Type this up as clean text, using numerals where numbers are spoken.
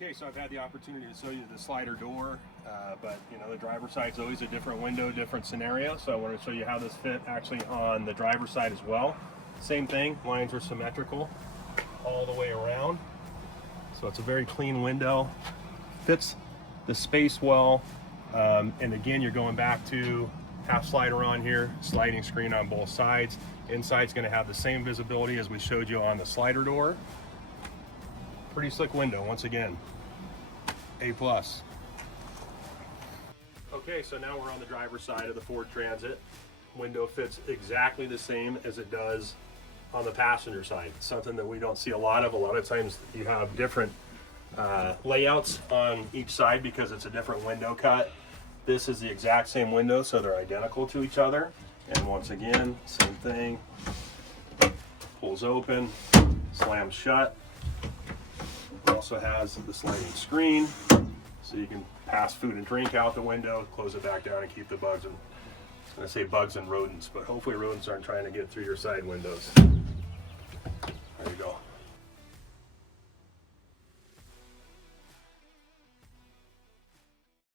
Okay, so I've had the opportunity to show you the slider door, but you know the driver's side is always a different window, different scenario. So I want to show you how this fit actually on the driver's side as well. Same thing, lines are symmetrical all the way around. So it's a very clean window, fits the space well, and again you're going back to half slider on here, sliding screen on both sides. Inside's going to have the same visibility as we showed you on the slider door. Pretty slick window, once again, A+. Okay, so now we're on the driver's side of the Ford Transit. Window fits exactly the same as it does on the passenger side. It's something that we don't see a lot of. A lot of times you have different layouts on each side because it's a different window cut. This is the exact same window, so they're identical to each other. And once again, same thing. Pulls open, slams shut. It also has the sliding screen, so you can pass food and drink out the window, close it back down, and keep the bugs and, I was going to say bugs and rodents, but hopefully rodents aren't trying to get through your side windows. There you go.